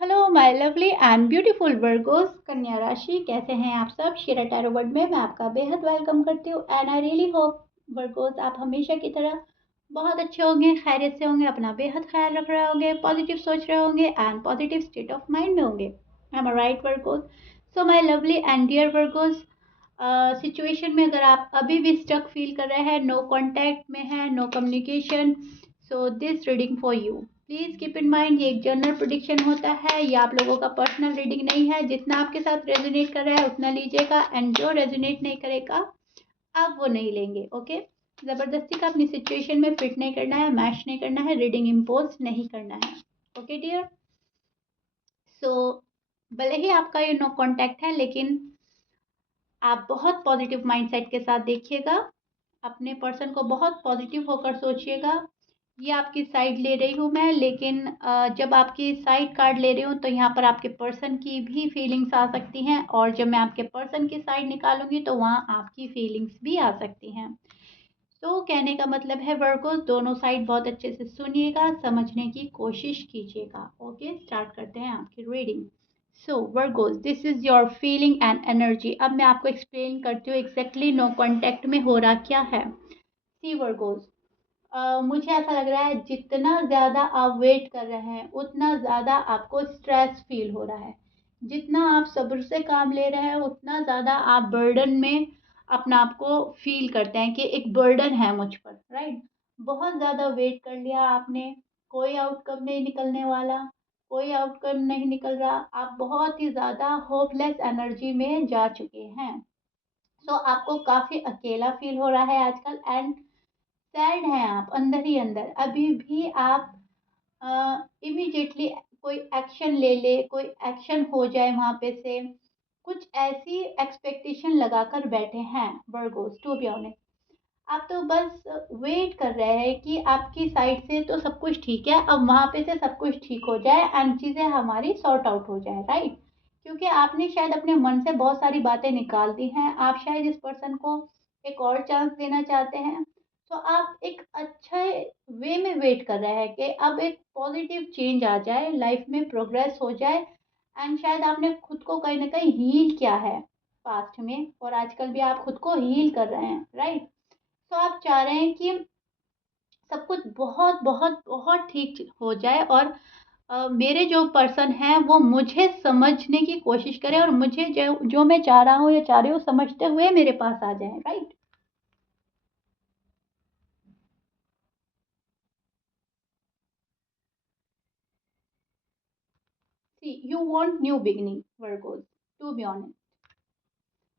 Hello my lovely and beautiful Virgo's कन्या राशि, कैसे हैं आप सब। शेरा टैरो वर्ड में मैं आपका बेहद वेलकम करती हूँ and I really hope Virgo's आप हमेशा की तरह बहुत अच्छे होंगे, खैरियत से होंगे, अपना बेहद ख्याल रख रहे होंगे, पॉजिटिव सोच रहे होंगे and positive state of mind में होंगे। I am right Virgos? So my lovely and dear Virgos, situation में अगर आप अभी भी स्टक फील कर रहे हैं, नो कॉन्टैक्ट में है, no communication, so this reading for you. Please keep in mind ये एक जनरल प्रोडिक्शन होता है, ये आप लोगों का पर्सनल रीडिंग नहीं है। जितना आपके साथ रेजोनेट कर रहा है उतना लीजिएगा एंड जो रेजोनेट नहीं करेगा आप वो नहीं लेंगे। ओके, जबरदस्ती का अपनी सिचुएशन में फिट नहीं करना है, मैच नहीं करना है, रीडिंग इम्पोज नहीं करना है। ओके डियर, सो भले ही आपका ये नो कॉन्टैक्ट है लेकिन आप बहुत पॉजिटिव माइंडसेट के साथ देखिएगा, अपने पर्सन को बहुत पॉजिटिव होकर सोचिएगा। ये आपकी साइड ले रही हूँ मैं, लेकिन जब आपकी साइड कार्ड ले रही हूँ तो यहाँ पर आपके पर्सन की भी फीलिंग्स आ सकती हैं, और जब मैं आपके पर्सन की साइड निकालूंगी तो वहाँ आपकी फीलिंग्स भी आ सकती हैं। तो कहने का मतलब है वर्गो, दोनों साइड बहुत अच्छे से सुनिएगा, समझने की कोशिश कीजिएगा। ओके, स्टार्ट करते हैं आपकी reading. So Virgos, this is your feeling and energy. अब मैं आपको एक्सप्लेन करती हूँ एग्जैक्टली नो कॉन्टैक्ट में हो रहा क्या है। सी वर्गोज, मुझे ऐसा लग रहा है जितना ज़्यादा आप वेट कर रहे हैं उतना ज़्यादा आपको स्ट्रेस फील हो रहा है। जितना आप सब्र से काम ले रहे हैं उतना ज़्यादा आप बर्डन में अपना आप को फील करते हैं कि एक बर्डन है मुझ पर, राइट। बहुत ज़्यादा वेट कर लिया आपने, कोई आउटकम नहीं निकलने वाला, कोई आउटकम नहीं निकल रहा, आप बहुत ही ज़्यादा होपलेस एनर्जी में जा चुके हैं। तो आपको काफ़ी अकेला फील हो रहा है आजकल एंड सैड हैं आप अंदर ही अंदर। अभी भी आप इमीडिएटली कोई एक्शन ले ले, कोई एक्शन हो जाए वहां पे से, कुछ ऐसी एक्सपेक्टेशन लगाकर बैठे हैं वर्गोस। टू बी ऑनेस्ट, आप तो बस वेट कर रहे हैं कि आपकी साइड से तो सब कुछ ठीक है, अब वहां पे से सब कुछ ठीक हो जाए एंड चीजें हमारी सॉर्ट आउट हो जाए, राइट। क्योंकि आपने शायद अपने मन से बहुत सारी बातें निकाल दी हैं, आप शायद इस पर्सन को एक और चांस देना चाहते हैं। तो आप एक अच्छे वे में वेट कर रहे हैं कि अब एक पॉजिटिव चेंज आ जाए, लाइफ में प्रोग्रेस हो जाए एंड शायद आपने खुद को कहीं ना कहीं हील किया है पास्ट में, और आजकल भी आप खुद को हील कर रहे हैं, राइट। तो आप चाह रहे हैं कि सब कुछ बहुत बहुत बहुत ठीक हो जाए, और मेरे जो पर्सन है वो मुझे समझने की कोशिश करे, और मुझे जो जो मैं चाह रहा हूँ या चाह रही हूँ समझते हुए मेरे पास आ जाए, right. See you want new beginning Virgos, to be honest.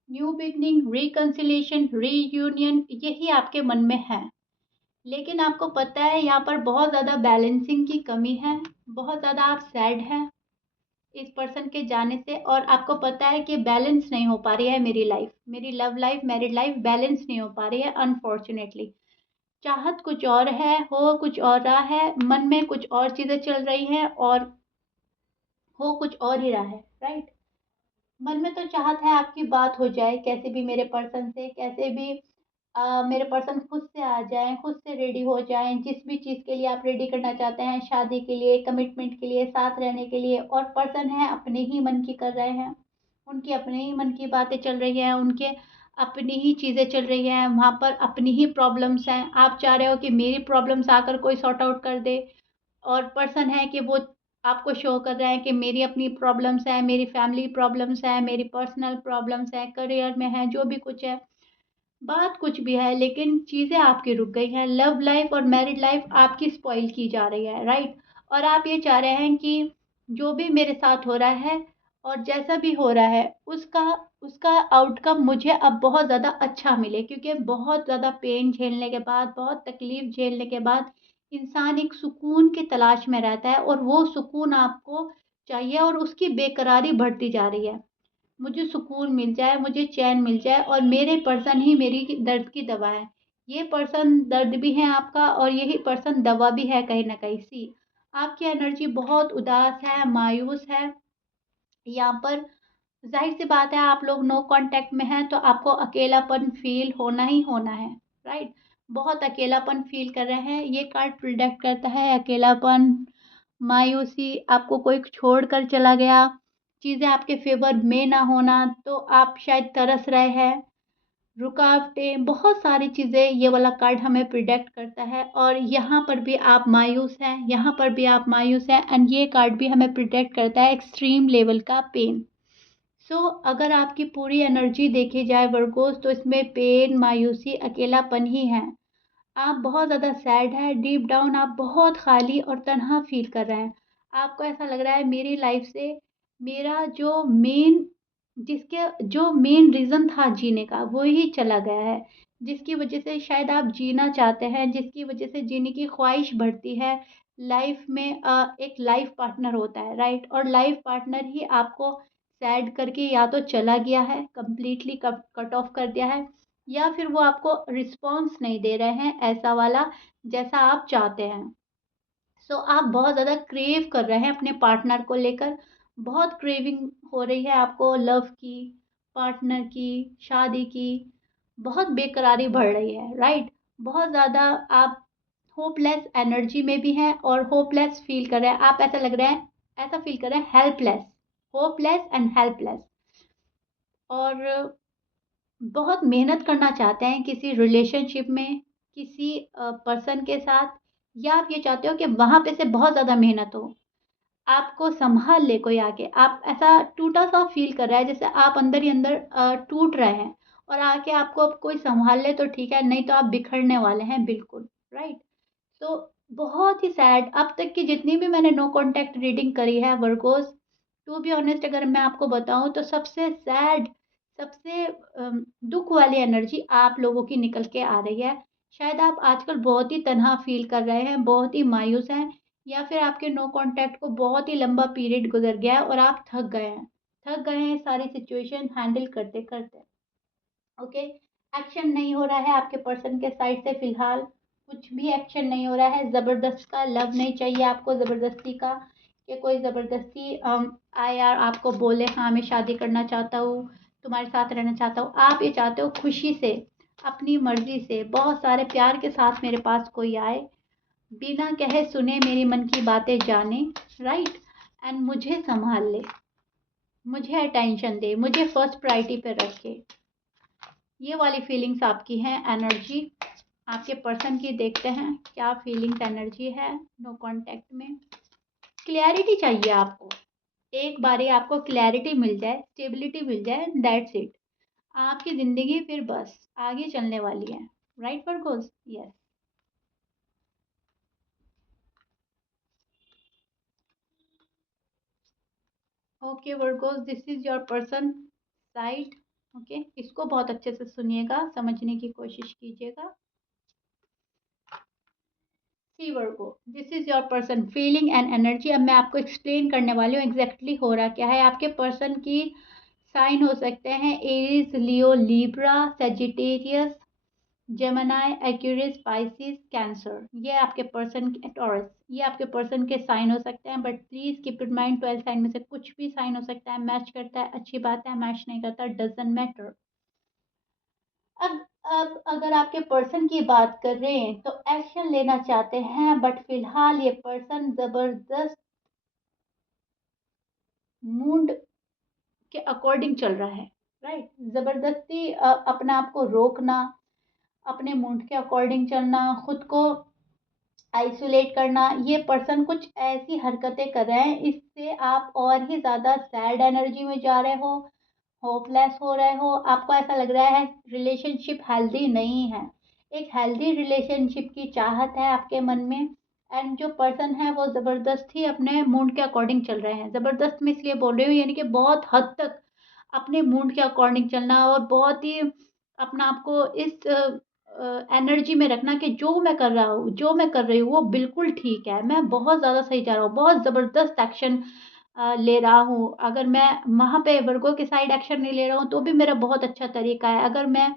New beginning, reconciliation, reunion, यही आपके मन में है। लेकिन आपको पता है यहाँ पर बहुत ज़्यादा बैलेंसिंग की कमी है, बहुत ज़्यादा आप सैड हैं इस पर्सन के जाने से, और आपको पता है कि बैलेंस नहीं हो पा रही है मेरी लाइफ, मेरी love life, married life balance नहीं हो पा रही है अनफॉर्चुनेटली। चाहत कुछ और है, हो कुछ और रहा है, मन में कुछ और चीज़ें चल रही हैं और हो कुछ और ही रहा है, राइट। मन में तो चाहत है आपकी बात हो जाए कैसे भी मेरे पर्सन से, कैसे भी मेरे पर्सन खुद से आ जाएं, खुद से रेडी हो जाएं, जिस भी चीज़ के लिए आप रेडी करना चाहते हैं, शादी के लिए, कमिटमेंट के लिए, साथ रहने के लिए, और पर्सन है अपने ही मन की कर रहे हैं, उनकी अपने ही मन की बातें चल रही हैं, उनके अपनी ही चीज़ें चल रही हैं, वहाँ पर अपनी ही प्रॉब्लम्स हैं। आप चाह रहे हो कि मेरी प्रॉब्लम्स आकर कोई सॉर्ट आउट कर दे, और पर्सन है कि वो आपको शो कर रहा है कि मेरी अपनी प्रॉब्लम्स हैं, मेरी फैमिली प्रॉब्लम्स हैं, मेरी पर्सनल प्रॉब्लम्स हैं, करियर में है, जो भी कुछ है, बात कुछ भी है, लेकिन चीज़ें आपकी रुक गई हैं। लव लाइफ और मैरिड लाइफ आपकी स्पॉइल की जा रही है, राइट। और आप ये चाह रहे हैं कि जो भी मेरे साथ हो रहा है और जैसा भी हो रहा है उसका उसका आउटकम मुझे अब बहुत ज़्यादा अच्छा मिले, क्योंकि बहुत ज़्यादा पेन झेलने के बाद, बहुत तकलीफ झेलने के बाद इंसान एक सुकून की तलाश में रहता है, और वो सुकून आपको चाहिए और उसकी बेकरारी बढ़ती जा रही है। मुझे सुकून मिल जाए, मुझे चैन मिल जाए, और मेरे पर्सन ही मेरी दर्द की दवा है। ये पर्सन दर्द भी है आपका और यही पर्सन दवा भी है कहीं ना कहीं। सी आपकी एनर्जी बहुत उदास है, मायूस है यहाँ पर। जाहिर सी बात है, आप लोग नो कांटेक्ट में हैं तो आपको अकेलापन फील होना ही होना है, राइट। बहुत अकेलापन फील कर रहे हैं, ये कार्ड प्रिडिक्ट करता है अकेलापन, मायूसी, आपको कोई छोड़ कर चला गया, चीज़ें आपके फ़ेवर में ना होना, तो आप शायद तरस रहे हैं, रुकावटें, बहुत सारी चीज़ें ये वाला कार्ड हमें प्रिडिक्ट करता है। और यहाँ पर भी आप मायूस हैं, यहाँ पर भी आप मायूस हैं, एंड ये कार्ड भी हमें प्रिडिक्ट करता है एक्सट्रीम लेवल का पेन। सो अगर आपकी पूरी एनर्जी देखी जाए वर्गोस, तो इसमें पेन, मायूसी, अकेलापन ही है। आप बहुत ज़्यादा सैड हैं, डीप डाउन आप बहुत खाली और तन्हा फ़ील कर रहे हैं। आपको ऐसा लग रहा है मेरी लाइफ़ से मेरा जो मेन रीज़न था जीने का, वो ही चला गया है। जिसकी वज़ह से शायद आप जीना चाहते हैं, जिसकी वज़ह से जीने की ख़्वाहिश बढ़ती है। लाइफ़ में एक लाइफ़ पार्टनर होता है, राइट? और लाइफ़ पार्टनर ही आपको सैड करके या तो चला गया है, कंप्लीटली कट कट ऑफ कर दिया है, या फिर वो आपको रिस्पॉन्स नहीं दे रहे हैं ऐसा वाला जैसा आप चाहते हैं। सो आप बहुत ज़्यादा क्रेव कर रहे हैं अपने पार्टनर को लेकर, बहुत क्रेविंग हो रही है आपको लव की, पार्टनर की, शादी की, बहुत बेकरारी बढ़ रही है, राइट? बहुत ज़्यादा आप होपलेस एनर्जी में भी हैं और होपलेस फील कर रहे हैं। आप ऐसा फील कर रहे हैं हेल्पलेस, होपलेस एंड हेल्पलेस। और बहुत मेहनत करना चाहते हैं किसी रिलेशनशिप में, किसी पर्सन के साथ, या आप ये चाहते हो कि वहाँ पे से बहुत ज़्यादा मेहनत हो, आपको सँभाल ले कोई आके। आप ऐसा टूटा-सा फ़ील कर रहा है जैसे आप अंदर ही अंदर टूट रहे हैं, और आके आपको अब कोई सँभाल ले तो ठीक है, नहीं तो आप बिखरने वाले हैं बिल्कुल, राइट? तो बहुत ही सैड, अब तक की जितनी भी मैंने नो कॉन्टैक्ट रीडिंग करी है वर्गोस, टू बी ऑनेस्ट अगर मैं आपको बताऊँ तो सबसे सैड, सबसे दुःख वाली एनर्जी आप लोगों की निकल के आ रही है। शायद आप आजकल बहुत ही तन्हा फ़ील कर रहे हैं, बहुत ही मायूस हैं, या फिर आपके नो कॉन्टैक्ट को बहुत ही लंबा पीरियड गुज़र गया है और आप थक गए हैं। थक गए हैं सारी सिचुएशन हैंडल करते-करते। ओके, एक्शन नहीं हो रहा है आपके पर्सन के साइड से फिलहाल, कुछ भी एक्शन नहीं हो रहा है। ज़बरदस्त का लव नहीं चाहिए आपको, ज़बरदस्ती का, कि कोई ज़बरदस्ती आए यार आपको बोले हाँ मैं शादी करना चाहता हूँ, तुम्हारे साथ रहना चाहता हूँ। आप ये चाहते हो खुशी से, अपनी मर्जी से, बहुत सारे प्यार के साथ मेरे पास कोई आए, बिना कहे सुने मेरी मन की बातें जाने, राइट? एंड मुझे संभाल ले, मुझे अटेंशन दे, मुझे फर्स्ट प्रायोरिटी पे रखे। ये वाली फीलिंग्स आपकी हैं, एनर्जी आपके पर्सन की। देखते हैं क्या फीलिंग्स एनर्जी है नो कांटेक्ट में। क्लैरिटी चाहिए आपको, एक बारी आपको क्लैरिटी मिल जाए, स्टेबिलिटी मिल जाए, दैट्स इट। आपकी ज़िंदगी फिर बस आगे चलने वाली है, right Virgos? Yes. Okay Virgos, this is your person side. Okay, इसको बहुत अच्छे से सुनिएगा, समझने की कोशिश कीजिएगा। See Virgo, this is your person feeling and energy. अब मैं आपको एक्सप्लेन करने वाली हूँ एग्जैक्टली हो रहा क्या है। आपके पर्सन की साइन हो सकते हैं Aries, Leo, Libra, Sagittarius, Gemini, Aquarius, Pisces, Cancer. ये आपके पर्सन के टॉरस, ये आपके पर्सन के साइन हो सकते हैं। But please keep in mind 12 sign में से कुछ भी साइन हो सकता है। मैच करता है अच्छी बात है, मैच नहीं करता डजंट मैटर। अब अब अगर आपके पर्सन की बात कर रहे हैं तो एक्शन लेना चाहते हैं, बट फिलहाल ये पर्सन जबरदस्त मूड के अकॉर्डिंग चल रहा है, राइट? जबरदस्ती अपने आप को रोकना, अपने मूड के अकॉर्डिंग चलना, खुद को आइसोलेट करना, ये पर्सन कुछ ऐसी हरकतें कर रहे हैं, इससे आप और ही ज़्यादा सैड एनर्जी में जा रहे हो, होपलेस हो रहे हो। आपको ऐसा लग रहा है रिलेशनशिप हेल्दी नहीं है, एक हेल्दी रिलेशनशिप की चाहत है आपके मन में। एंड जो पर्सन है वो ज़बरदस्त ही अपने मूड के अकॉर्डिंग चल रहे हैं। ज़बरदस्त मैं इसलिए बोल रही हूँ, यानी कि बहुत हद तक अपने मूड के अकॉर्डिंग चलना, और बहुत ही अपना आपको इस एनर्जी में रखना कि जो मैं कर रहा हूँ, जो मैं कर रही हूँ वो बिल्कुल ठीक है, मैं बहुत ज़्यादा सही जा रहा हूँ, बहुत ज़बरदस्त एक्शन ले रहा हूँ। अगर मैं वहाँ पे वर्गों के साइड एक्शन नहीं ले रहा हूँ तो भी मेरा बहुत अच्छा तरीका है, अगर मैं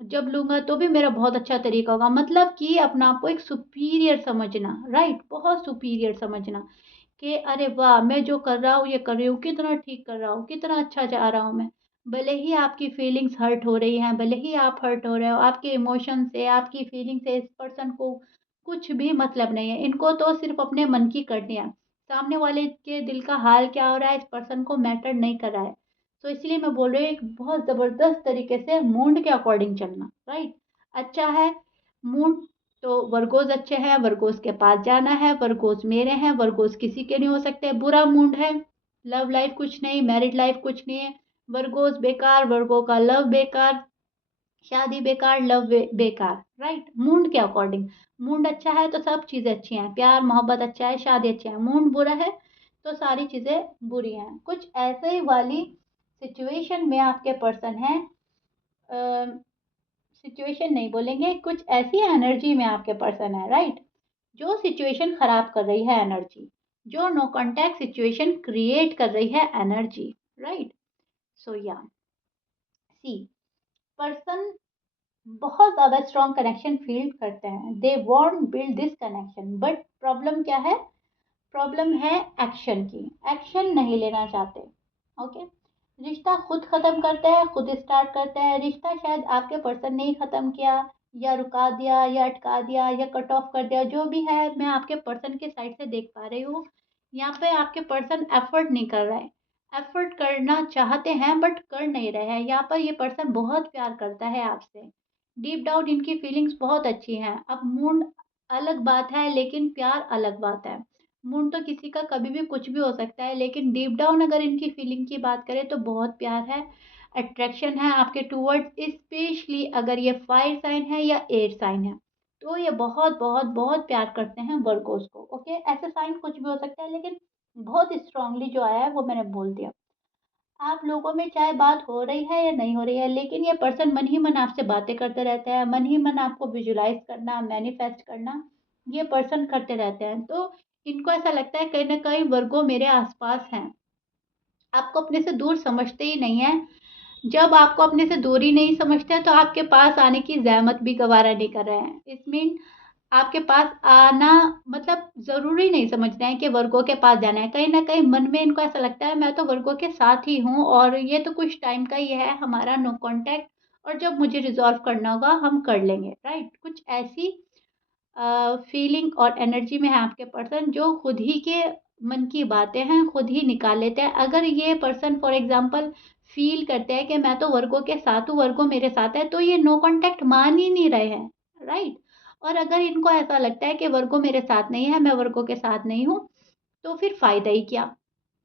जब लूँगा तो भी मेरा बहुत अच्छा तरीका होगा। मतलब कि अपना आपको एक सुपीरियर समझना, राइट? बहुत सुपीरियर समझना कि अरे वाह! मैं जो कर रहा हूँ, ये कर रही हूँ, कितना ठीक कर रहा हूँ, कितना अच्छा जा रहा हूँ मैं। भले ही आपकी फीलिंग्स हर्ट हो रही हैं, भले ही आप हर्ट हो रहे हो, आपके इमोशन से, आपकी फीलिंग से इस पर्सन को कुछ भी मतलब नहीं है। इनको तो सिर्फ़ अपने मन की करनी है। सामने वाले के दिल का हाल क्या हो रहा है इस पर्सन को मैटर नहीं कर रहा है। तो इसलिए मैं बोल रही हूँ एक बहुत ज़बरदस्त तरीके से मूड के अकॉर्डिंग चलना, राइट। अच्छा है मूड, तो वर्गोज अच्छे हैं, वर्गोज के पास जाना है, वर्गोज मेरे हैं, वर्गोज किसी के नहीं हो सकते। बुरा मूड है, लव लाइफ कुछ नहीं, मैरिड लाइफ कुछ नहीं है, वर्गोज बेकार, वर्गो का लव बेकार, शादी बेकार, लव बेकार, राइट। मूड के अकॉर्डिंग, मूड अच्छा है तो सब चीज़ें अच्छी हैं, प्यार मोहब्बत अच्छा है, शादी अच्छी है। मूड बुरा है तो सारी चीज़ें बुरी हैं। कुछ ऐसे ही वाली सिचुएशन में आपके पर्सन है, सिचुएशन नहीं बोलेंगे, कुछ ऐसी एनर्जी में आपके पर्सन है, राइट, जो सिचुएशन खराब कर रही है एनर्जी, जो नो कांटेक्ट सिचुएशन क्रिएट कर रही है एनर्जी, राइट। सो या सी पर्सन बहुत ज़्यादा स्ट्रॉन्ग कनेक्शन फील करते हैं, they want build this connection, but problem क्या है, प्रॉब्लम है एक्शन की, एक्शन नहीं लेना चाहते। ओके, रिश्ता खुद खत्म करते हैं, खुद स्टार्ट करते हैं। रिश्ता शायद आपके पर्सन ने ही खत्म किया, या रुका दिया, या अटका दिया, या कट ऑफ कर दिया, जो भी है मैं आपके पर्सन के साइड से देख पा रही हूँ। यहाँ पे आपके पर्सन एफर्ट नहीं कर रहा है, एफर्ट करना चाहते हैं बट कर नहीं रहे हैं। यहाँ पर ये पर्सन बहुत प्यार करता है आपसे, डीप डाउन इनकी फीलिंग्स बहुत अच्छी हैं। अब मूड अलग बात है लेकिन प्यार अलग बात है। मूड तो किसी का कभी भी कुछ भी हो सकता है, लेकिन डीप डाउन अगर इनकी फीलिंग की बात करें तो बहुत प्यार है, अट्रैक्शन है आपके टूवर्ड्स। स्पेशली अगर ये फायर साइन है या एयर साइन है तो ये बहुत बहुत बहुत प्यार करते हैं वर्गोस को। ओके, ऐसे साइन कुछ भी हो सकता है लेकिन बहुत स्ट्रांगली जो आया है वो मैंने बोल दिया। आप लोगों में चाहे बात हो रही है या नहीं हो रही है, लेकिन ये पर्सन मन ही मन आपसे बातें करते रहते हैं, मन ही मन आपको विजुलाइज करना, मैनिफेस्ट करना ये पर्सन करते रहते हैं। तो इनको ऐसा लगता है कहीं ना कहीं वर्गो मेरे आसपास हैं, आपको अपने से दूर समझते ही नहीं है। जब आपको अपने से दूर ही नहीं समझते हैं तो आपके पास आने की जहमत भी गवारा नहीं कर रहे हैं। इस मीन आपके पास आना मतलब ज़रूरी नहीं समझ रहे हैं कि वर्गों के पास जाना है। कहीं न कहीं मन में इनको ऐसा लगता है मैं तो वर्गों के साथ ही हूँ और ये तो कुछ टाइम का ही है हमारा नो कॉन्टैक्ट, और जब मुझे रिज़ॉल्व करना होगा हम कर लेंगे, राइट? कुछ ऐसी फीलिंग और एनर्जी में है आपके पर्सन जो खुद ही के मन की बातें हैं खुद ही निकाल लेते हैं। अगर ये पर्सन फॉर एग्ज़ाम्पल फ़ील करते हैं कि मैं तो वर्गों के साथ हूँ, वर्गो मेरे साथ है, तो ये नो कॉन्टैक्ट मान ही नहीं रहे हैं, राइट? और अगर इनको ऐसा लगता है कि वर्गो मेरे साथ नहीं है, मैं वर्गो के साथ नहीं हूँ, तो फिर फ़ायदा ही क्या?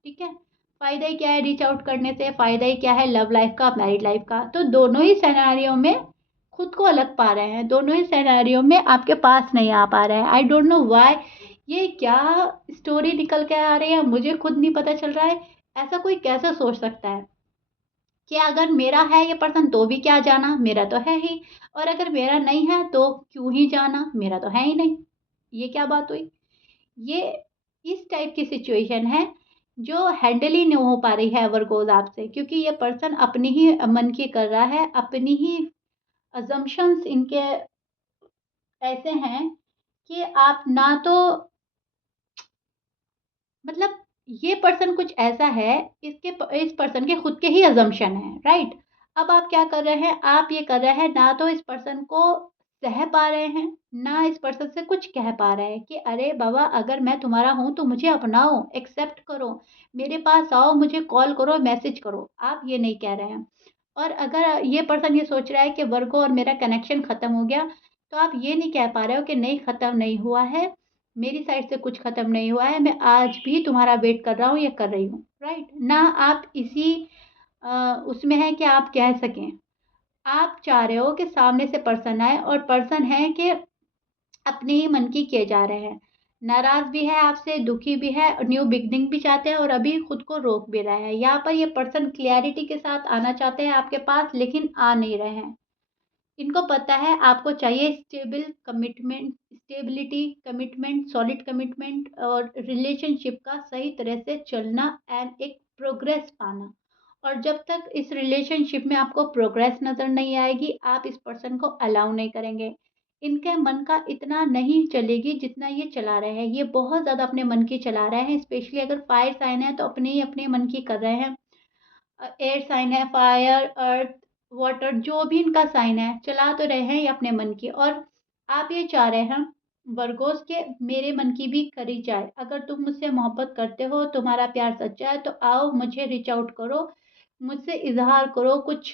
ठीक है? फ़ायदा ही क्या है रीच आउट करने से? फ़ायदा ही क्या है लव लाइफ़ का, मैरिड लाइफ़ का? तो दोनों ही सिनेरियो में खुद को अलग पा रहे हैं, दोनों ही सिनेरियो में आपके पास नहीं आ पा रहे हैं। आई डोंट नो व्हाई, ये क्या स्टोरी निकल के आ रही है, मुझे खुद नहीं पता चल रहा है। ऐसा कोई कैसे सोच सकता है कि अगर मेरा है ये पर्सन तो भी क्या जाना, मेरा तो है ही, और अगर मेरा नहीं है तो क्यों ही जाना, मेरा तो है ही नहीं। ये क्या बात हुई? ये इस टाइप की सिचुएशन है जो हैंडल ही नहीं हो पा रही है वर्गोज़ आपसे, क्योंकि ये पर्सन अपनी ही मन की कर रहा है, अपनी ही अज़म्पशन्स इनके ऐसे हैं कि आप ना तो मतलब ये पर्सन कुछ ऐसा है, इस पर्सन के खुद के ही अज़म्पशन है, राइट? अब आप क्या कर रहे हैं, आप ये कर रहे हैं ना तो इस पर्सन को सह पा रहे हैं, ना इस पर्सन से कुछ कह पा रहे हैं कि अरे बाबा अगर मैं तुम्हारा हूँ तो मुझे अपनाओ, एक्सेप्ट करो, मेरे पास आओ, मुझे कॉल करो, मैसेज करो, आप ये नहीं कह रहे हैं। और अगर ये पर्सन ये सोच रहा है कि वर्गो और मेरा कनेक्शन ख़त्म हो गया, तो आप ये नहीं कह पा रहे हो कि नहीं ख़त्म नहीं हुआ है, मेरी साइड से कुछ ख़त्म नहीं हुआ है, मैं आज भी तुम्हारा वेट कर रहा हूँ या कर रही हूँ, राइट? ना आप इसी उसमें हैं कि आप कह सकें। आप चाह रहे हो कि सामने से पर्सन आए और पर्सन है कि अपने ही मन की किए जा रहे हैं। नाराज़ भी है आपसे, दुखी भी है और न्यू बिगिनिंग भी चाहते हैं और अभी खुद को रोक भी रहा है। यहाँ पर ये पर्सन क्लैरिटी के साथ आना चाहते हैं आपके पास लेकिन आ नहीं रहे हैं। इनको पता है आपको चाहिए स्टेबिलिटी, कमिटमेंट, सॉलिड कमिटमेंट और रिलेशनशिप का सही तरह से चलना एंड एक प्रोग्रेस पाना। और जब तक इस रिलेशनशिप में आपको प्रोग्रेस नज़र नहीं आएगी, आप इस पर्सन को अलाउ नहीं करेंगे। इनके मन का इतना नहीं चलेगी जितना ये चला रहे हैं। ये बहुत ज़्यादा अपने मन की चला रहे हैं, स्पेशली अगर फायर साइन है तो अपने ही अपने मन की कर रहे हैं। एयर साइन है, फायर, अर्थ, वाटर, जो भी इनका साइन है, चला तो रहे हैं ये अपने मन की। और आप ये चाह रहे हैं वर्गोस के मेरे मन की भी करी जाए। अगर तुम मुझसे मोहब्बत करते हो, तुम्हारा प्यार सच्चा है, तो आओ मुझे रीच आउट करो, मुझसे इज़हार करो, कुछ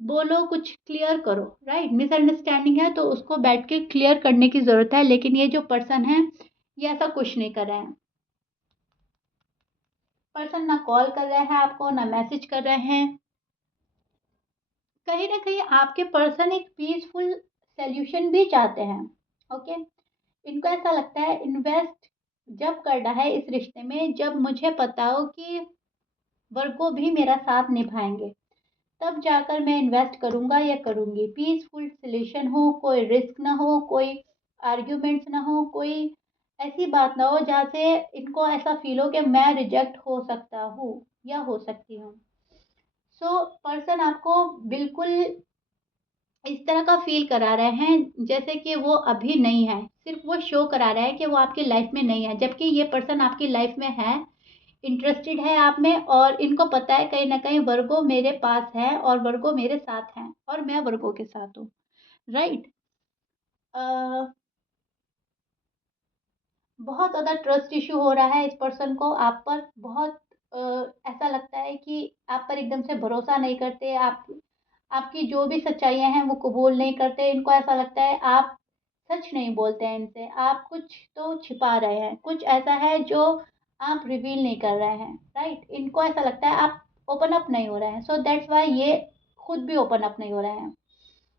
बोलो, कुछ क्लियर करो, राइट? मिसअंडरस्टैंडिंग है तो उसको बैठ के क्लियर करने की ज़रूरत है, लेकिन ये जो पर्सन है, ये ऐसा कुछ नहीं कर रहे हैं। पर्सन ना कॉल कर रहे हैं आपको, ना मैसेज कर रहे हैं। कहीं न कहीं आपके पर्सन एक पीसफुल सॉल्यूशन भी चाहते हैं, ओके? इनको ऐसा लगता है इन्वेस्ट जब करना है इस रिश्ते में, जब मुझे पता हो कि वर्गो भी मेरा साथ निभाएँगे, तब जाकर मैं इन्वेस्ट करूँगा या करूँगी। पीसफुल सॉल्यूशन हो, कोई रिस्क ना हो, कोई आर्ग्यूमेंट्स ना हो, कोई ऐसी बात ना हो जहाँ से इनको ऐसा फ़ील हो कि मैं रिजेक्ट हो सकता हूँ या हो सकती हूँ। सो पर्सन आपको बिल्कुल इस तरह का फ़ील करा रहे हैं जैसे कि वो अभी नहीं है। सिर्फ़ वो शो करा रहा है कि वो आपकी लाइफ़ में नहीं है, जबकि ये पर्सन आपकी लाइफ़ में है, इंटरेस्टेड है आप में, और इनको पता है कहीं न कहीं वर्गो मेरे पास है और वर्गो मेरे साथ हैं और मैं वर्गो के साथ हूँ, राइट? अ, बहुत ज़्यादा ट्रस्ट इश्यू हो रहा है इस पर्सन को आप पर। बहुत अ, ऐसा लगता है कि आप पर एकदम से भरोसा नहीं करते, आपकी जो भी सच्चाइयाँ हैं वो कबूल नहीं करते। इनको ऐसा लगता है आप सच नहीं बोलते हैं इनसे, आप कुछ तो छिपा रहे हैं, कुछ ऐसा है जो आप रिवील नहीं कर रहे हैं, राइट? इनको ऐसा लगता है आप ओपन अप नहीं हो रहे हैं, सो दैट्स व्हाई ये खुद भी ओपन अप नहीं हो रहे हैं।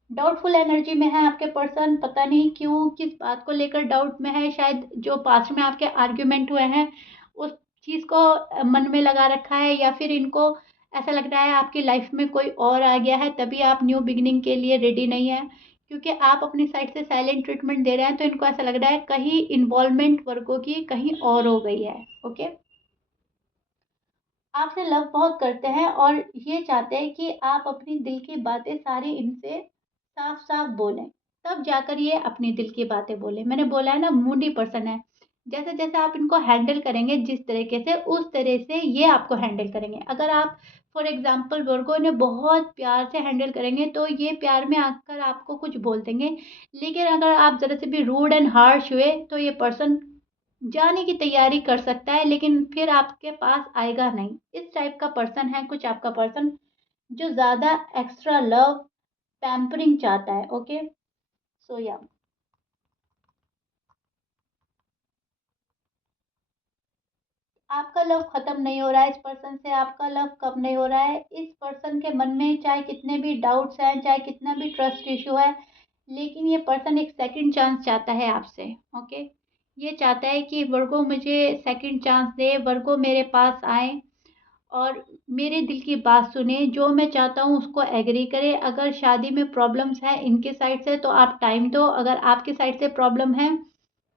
डाउटफुल एनर्जी में है आपके पर्सन, पता नहीं क्यों, किस बात को लेकर डाउट में है। शायद जो पास्ट में आपके आर्ग्यूमेंट हुए हैं, उस चीज़ को मन में लगा रखा है, या फिर इनको ऐसा लग रहा है आपकी लाइफ में कोई और आ गया है, तभी आप न्यू बिगिनिंग के लिए रेडी नहीं है। क्योंकि आप अपनी साइड से साइलेंट ट्रीटमेंट दे रहे हैं, तो इनको ऐसा लग रहा है कहीं इन्वॉल्वमेंट वर्गों की कहीं और हो गई है, ओके? आपसे लव बहुत करते हैं और ये चाहते हैं कि आप अपनी दिल की बातें सारी इनसे साफ-साफ बोलें, तब जाकर ये अपनी दिल की बातें बोलें। मैंने बोला है ना, मूडी पर्सन है। जैसे-जैसे आप इनको हैंडल करेंगे जिस तरीके से, उस तरह से ये आपको हैंडल करेंगे। अगर आप फॉर एग्ज़ाम्पल वर्गो इन्हें बहुत प्यार से हैंडल करेंगे, तो ये प्यार में आकर आपको कुछ बोल देंगे। लेकिन अगर आप ज़रा से भी रूड एंड हार्श हुए, तो ये पर्सन जाने की तैयारी कर सकता है, लेकिन फिर आपके पास आएगा नहीं। इस टाइप का पर्सन है कुछ आपका पर्सन, जो ज़्यादा एक्स्ट्रा लव, पैम्परिंग चाहता है, ओके? सो या आपका लव खत्म नहीं हो रहा है इस पर्सन से, आपका लव कम नहीं हो रहा है। इस पर्सन के मन में चाहे कितने भी डाउट्स हैं, चाहे कितना भी ट्रस्ट इश्यू है, लेकिन ये पर्सन एक सेकंड चांस चाहता है आपसे, ओके? ये चाहता है कि वर्गो मुझे सेकंड चांस दे, वर्गो मेरे पास आए और मेरे दिल की बात सुने, जो मैं चाहता हूँ उसको एग्री करे। अगर शादी में प्रॉब्लम्स हैं इनके साइड से, तो आप टाइम दो, अगर आपकी साइड से प्रॉब्लम है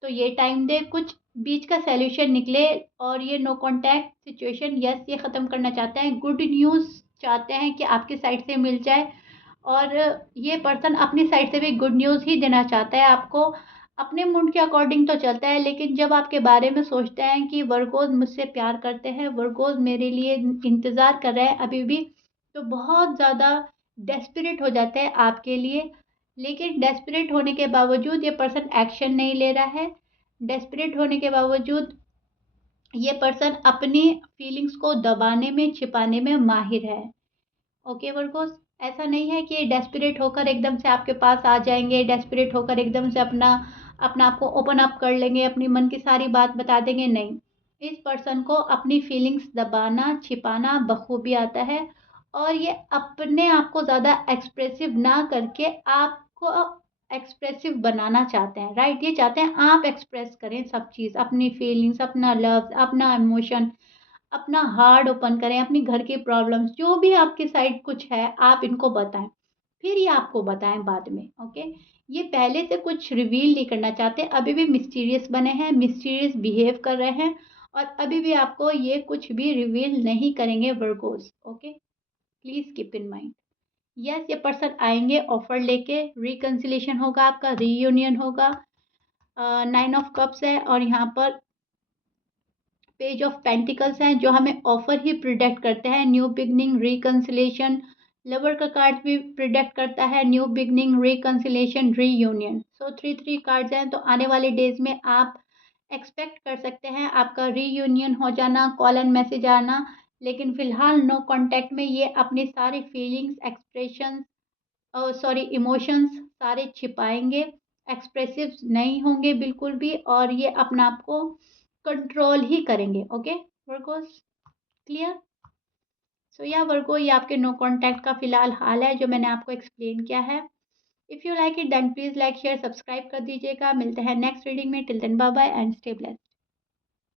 तो ये टाइम दे, कुछ बीच का सॉल्यूशन निकले। और ये नो कॉन्टैक्ट सिचुएशन, यस, ये ख़त्म करना चाहते हैं। गुड न्यूज़ चाहते हैं कि आपकी साइड से मिल जाए, और ये पर्सन अपनी साइड से भी गुड न्यूज़ ही देना चाहता है आपको। अपने मूड के अकॉर्डिंग तो चलता है, लेकिन जब आपके बारे में सोचते हैं कि वर्गोज़ मुझसे प्यार करते हैं, वर्गोज़ मेरे लिए इंतज़ार कर रहे हैं अभी भी, तो बहुत ज़्यादा डेस्परेट हो जाते हैं आपके लिए। लेकिन डेस्परेट होने के बावजूद ये पर्सन एक्शन नहीं ले रहा है। डेस्परेट होने के बावजूद ये पर्सन अपनी फीलिंग्स को दबाने में, छिपाने में माहिर है। ओके वर्गोस, ऐसा नहीं है कि डेस्परेट होकर एकदम से आपके पास आ जाएँगे, डेस्परेट होकर एकदम से अपना अपना आप को ओपन अप कर लेंगे, अपनी मन की सारी बात बता देंगे, नहीं। इस पर्सन को अपनी फीलिंग्स दबाना, छिपाना बखूबी आता है, और ये अपने आप को ज़्यादा एक्सप्रेसिव ना करके आपको एक्सप्रेसिव बनाना चाहते हैं, राइट? ये चाहते हैं आप एक्सप्रेस करें सब चीज़, अपनी फीलिंग्स, अपना लव, अपना इमोशन, अपना हार्ट ओपन करें, अपनी घर की प्रॉब्लम्स, जो भी आपकी साइड कुछ है, आप इनको बताएँ। फिर ये आपको बताएँ बाद में, ओके? ये पहले से कुछ रिवील नहीं करना चाहते, अभी भी मिस्टीरियस बने हैं, मिस्टीरियस बिहेव कर रहे हैं, और अभी भी आपको ये कुछ भी रिवील नहीं करेंगे Virgo's, okay? Please keep in mind. Yes, ये पर्सन आएँगे ऑफर लेके, रिकंसिलिएशन होगा आपका, रीयूनियन होगा। 9 ऑफ कप्स है, और यहाँ पर पेज ऑफ पेंटिकल्स हैं, जो हमें ऑफर ही प्रिडिक्ट करते हैं, न्यू बिगनिंग, रिकंसिलिएशन, लवर का कार्ड भी प्रिडिक्ट करता है न्यू बिगनिंग, रिकंसिलेशन, रीयूनियन। सो 3 कार्ड्स हैं, तो आने वाले डेज में आप एक्सपेक्ट कर सकते हैं आपका रीयूनियन हो जाना, कॉल एंड मैसेज आना। लेकिन फिलहाल नो कांटेक्ट में ये अपनी सारी फीलिंग्स, एक्सप्रेशंस, सॉरी इमोशंस सारे छिपाएंगे, एक्सप्रेसिव नहीं होंगे बिल्कुल भी, और ये अपना आप को कंट्रोल ही करेंगे। Okay Virgo's, clear? सो या वर्गो, ये आपके नो कांटेक्ट का फिलहाल हाल है जो मैंने आपको एक्सप्लेन किया है। If you like it then please like share subscribe कर दीजिएगा। मिलते हैं नेक्स्ट रीडिंग में। Till then bye bye and stay blessed.